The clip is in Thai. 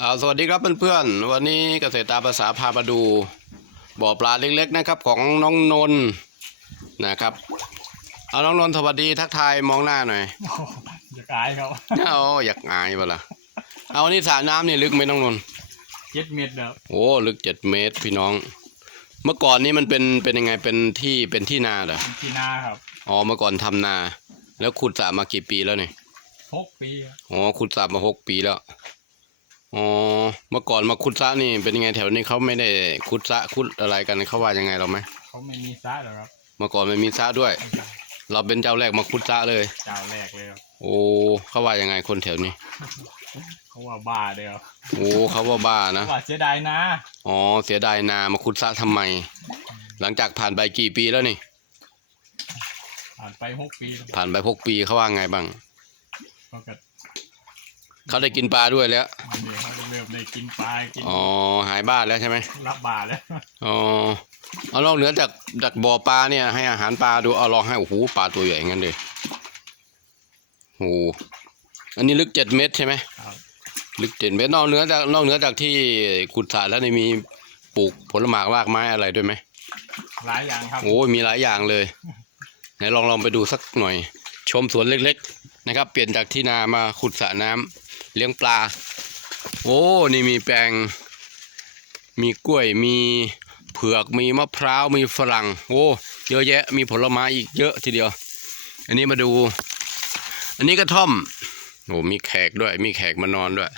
อ่าสวัสดีครับเพื่อนๆ วันนี้เกษตรตามภาษาพามาดูบ่อปลาเล็กๆนะครับของน้องนนท์นะครับ เอาน้องนนท์สวัสดีทักทายมองหน้าหน่อยอย่ากายครับเอาอยากอายเปล่าเอาวันนี้สระน้ำนี่ลึกไหมน้องนนท์เจ็ดเม็ดแล้วโอ้ลึกเจ็ดเมตรพี่น้อง เมื่อก่อนนี้มันเป็นเป็นยังไงเป็นที่เป็นที่นาเหรอเป็นที่นาครับอ๋อเมื่อก่อนทำนา แล้วขุดสระมากี่ปีแล้วเนี่ยหกปีครับอ๋อขุดสระมาหกปีแล้ว อ๋อเมื่อก่อนมาขุดสระนี่เป็นยังไงแถวนี้เขาไม่ได้ขุดสระขุดอะไรกันเขาว่ายังไงเราไหมเขาไม่มีซะหรอกครับ เมื่อก่อนไม่มีสระด้วย เราเป็นเจ้าแรกมาขุดสระเลย เจ้าแรกเลยครับโอ้เขาว่ายังไงคนแถวนี้ เขาว่าบ้าเลยครับโอ้เขาว่าบ้านะว่าเสียดายนะอ๋อเสียดายนามาขุดสระทำไม หลังจากผ่านไปกี่ปีแล้วนี่ผ่านไปหกปีแล้วผ่านไปหกปีเขาว่าไงบ้างเขาก็เขาได้กินปลาด้วยแล้ว ได้กินปลากินอ๋อหายบ้านแล้วใช่ไหมรับบาแล้วอ๋อเอาลองเหนือจากจากบ่อปลาเนี่ยให้อาหารปลาดูเอาลองให้โอ้โหปลาตัวใหญ่งั้นเลยโอ้โหอันนี้ลึกเจ็ดเมตรใช่ไหมครับลึกเจ็ดเมตรนอกเหนือจากนอกเหนือจากที่ขุดสระแล้วนี่มีปลูกผลไม้รากไม้อะไรด้วยไหมหลายอย่างครับโอ้ยมีหลายอย่างเลยไหนลองลองไปดูสักหน่อย ชมสวนเล็ก ๆ นะครับ เปลี่ยนจากที่นามาขุดสระน้ำเลี้ยงปลา โอ้นี่มีแปลง มีกล้วยมีเผือกมีมะพร้าวมีฝรั่ง โอ้เยอะแยะมีผลไม้อีกเยอะทีเดียว อันนี้มาดู อันนี้กระท่อมโอ้มีแขกด้วย มีแขกมานอนด้วย